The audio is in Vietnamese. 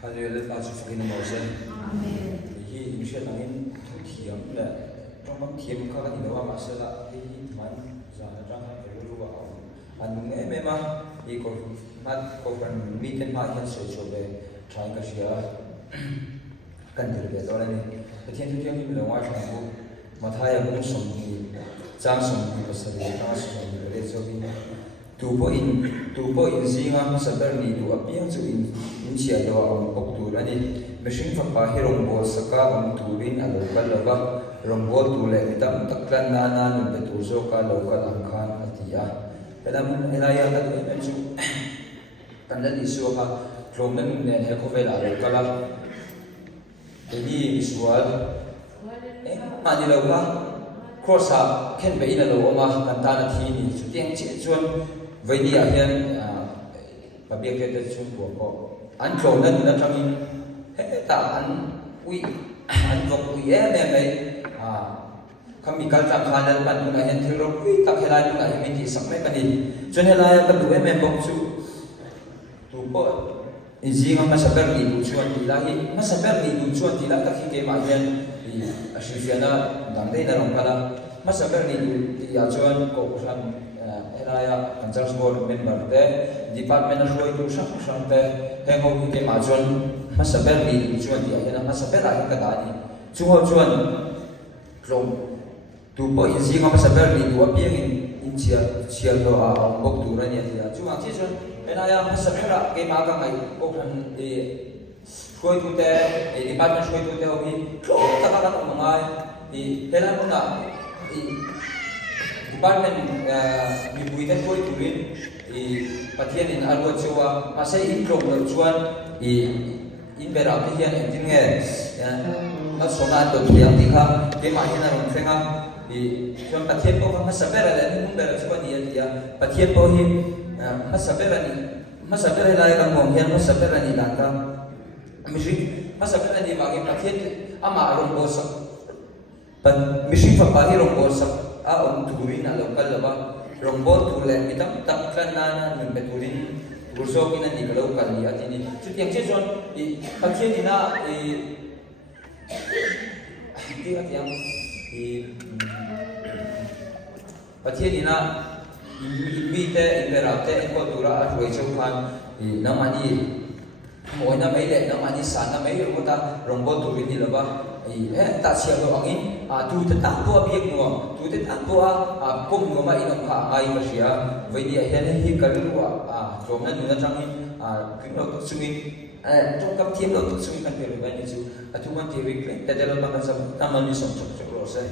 Hallelujah, ta chu fakin mo se. Amen. Hi in she tangin thu thiam le trong bang thiam kha ka ni wa ma se la hi man za na tang ha ke lu wa an nge me ma hi ko mat ko kan mi ten ma hian se cho be try ka sia kan dir be do la ni the thiên thu thiam ni lo wa thang bu ma tha ya bu som ni chang som ni ko sa le ta som ni le so bi tu po in zinga sa ber ni tu apiang chu in chia do ang pok tu la ni machine fa pa hi rong bol saka ang tu rin alo ka lova rong bol tu le mitam taklan na na nun pe tu zo ka lo ka ang khan atia pelam elaya ta tu en chu kan la ni su ha klom nan ne he ko ve la lo ka la ni visual ma ni lo ka cross up ken be ina lo ma kan ta na thi ni chu tiang che chuan vậy đi ở hiện và biết cái chung của cô anh trộn nên nó trong in hết ta anh uy anh vọc uy em ấy không bị căng thẳng khá là bạn cũng là hiện thực rồi uy tập hệ lại cũng là mình chỉ sắm mấy cái gì cho nên là các đứa em bốc chú tụ bộ gì mà sắp tới đi tụ chuan thì là gì mà sắp tới đi tụ chuan thì là các khi cái mà hiện thì sự việc nó đang đây là làm cái là mà sắp tới đi thì ở chuan cổ sang Elaya Concerns Board member te department of Roy to sang te hengo ke ma chuan masaber ni chuan dia hena masaber a ka dani chuho chuan klom tu po in zinga masaber ni tu apiang in chia do a bok tu ra ni dia chuang chi chuan Elaya masaber a ke ma ka ngai ko khan e Roy tu te department Roy tu te obi ta ka ka ma ngai e hela mo na department mi buitan ko ituin patian in alwa chuwa masai in klong lo chuan in bera ti hian en tin nge na sona to thiam ti kha ke ma hian ron thenga chuan patian ko ma sabera le mun bera chuan ni ya patian ko hi ma sabera lai ka mong hian ma sabera ni dan ka ma sabera ni ba ke patian ama ron bo sa mission fa pa hi ron bo sa ông turin alo kalaba rombot tule mitam takkan na min beturin urso kina ni kalau kali atini setiap season akhir dina dia yang akhir dina invite imperate ko dura atoi chokan namani moina mele namani sana mele kota rombot turin ni laba ta sia do angin tu te ta ko biek no tu te ta ko pom no ma inam kha ai ba sia vai dia hian hi kalwa chom na nu na chang hin king lo sungin trong kam thiam lo sungin kan pe ba ni chu atu man ti ri te te lo ma kan sam ta man ni som chok chok ro se